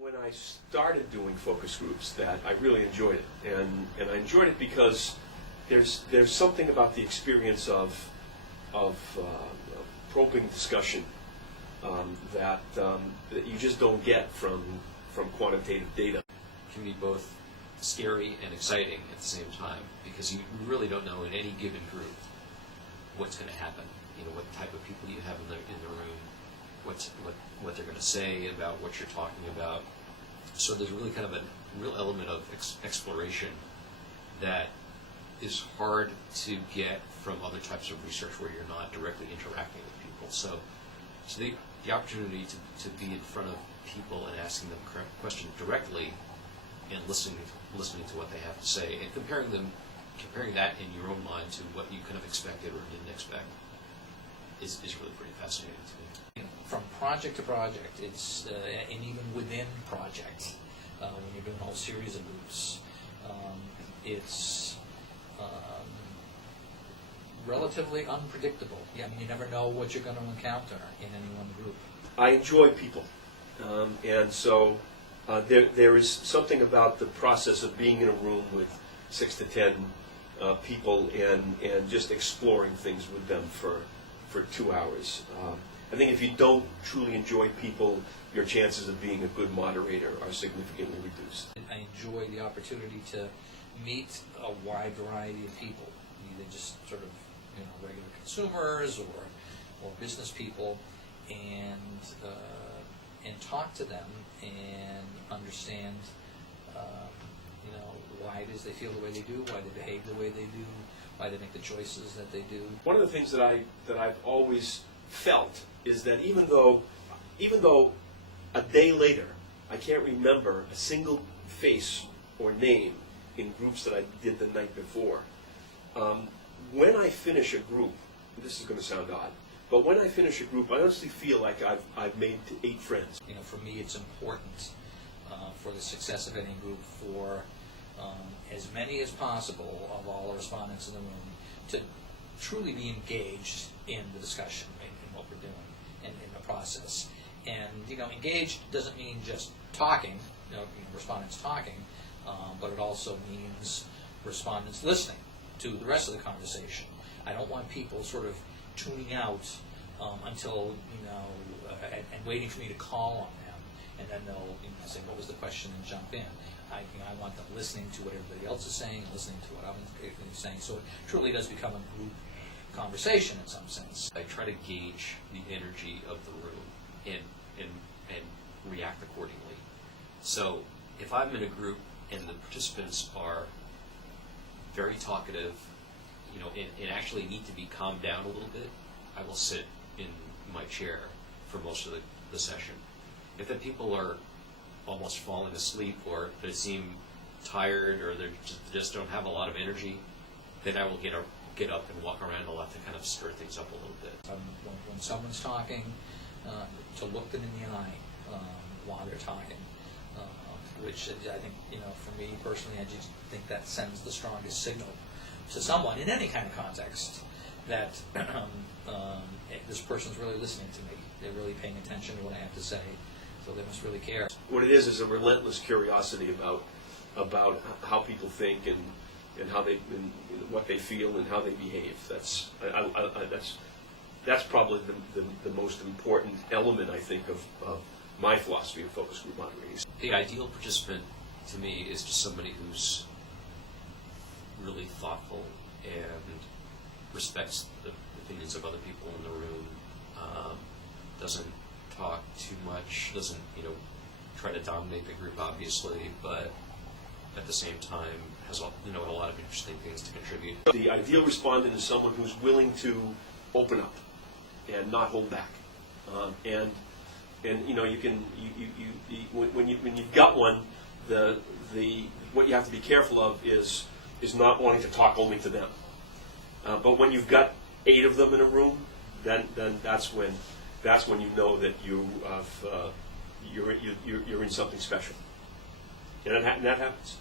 When I started doing focus groups, that I really enjoyed it, and I enjoyed it because there's something about the experience of probing discussion that you just don't get from quantitative data. It can be both scary and exciting at the same time, because you really don't know in any given group what's going to happen. You know, what type of people you have in the room, what they're going to say about what you're talking about. So there's really kind of a real element of exploration that is hard to get from other types of research where you're not directly interacting with people. So the opportunity to be in front of people and asking them questions directly and listening to what they have to say and comparing that in your own mind to what you kind of expected or didn't expect is really pretty fascinating to me. From project to project, it's and even within projects, when you're doing a whole series of groups, it's relatively unpredictable. Yeah, I mean, you never know what you're going to encounter in any one group. I enjoy people, and so there is something about the process of being in a room with 6 to 10 people and just exploring things with them for 2 hours. I think if you don't truly enjoy people, your chances of being a good moderator are significantly reduced. I enjoy the opportunity to meet a wide variety of people, either just sort of regular consumers or business people, and talk to them and understand why it is they feel the way they do, why they behave the way they do, why they make the choices that they do. One of the things that I've always felt is that even though a day later I can't remember a single face or name in groups that I did the night before, when I finish a group, this is going to sound odd, but when I finish a group, I honestly feel like I've made 8 friends. For me, it's important for the success of any group for as many as possible of all the respondents in the room to truly be engaged in the discussion, in what we're doing, in the process. And engaged doesn't mean just talking, respondents talking, but it also means respondents listening to the rest of the conversation. I don't want people sort of tuning out until and waiting for me to call on them, and then they'll say, "What was the question?" and jump in. I want them listening to what everybody else is saying, listening to what I'm saying. So it truly does become a group conversation in some sense. I try to gauge the energy of the room and react accordingly. So if I'm in a group and the participants are very talkative, and actually need to be calmed down a little bit, I will sit in my chair for most of the session. If the people are almost falling asleep, or they seem tired, or they just don't have a lot of energy, then I will get up and walk around a lot to kind of stir things up a little bit. When someone's talking, to look them in the eye while they're talking, which I think, for me personally, I just think that sends the strongest signal to someone in any kind of context that this person's really listening to me. They're really paying attention to what I have to say, so they must really care. What it is a relentless curiosity about how people think and how and what they feel and how they behave. That's probably the most important element, I think, of my philosophy of focus group moderating. The ideal participant to me is just somebody who's really thoughtful and respects the opinions of other people in the room, doesn't talk too much, doesn't try to dominate the group, obviously, but at the same time has a lot of interesting things to contribute. The ideal respondent is someone who's willing to open up and not hold back, and when you've got one, what you have to be careful of is not wanting to talk only to them. But when you've got 8 of them in a room, then that's when you know that you're in something special, and that happens.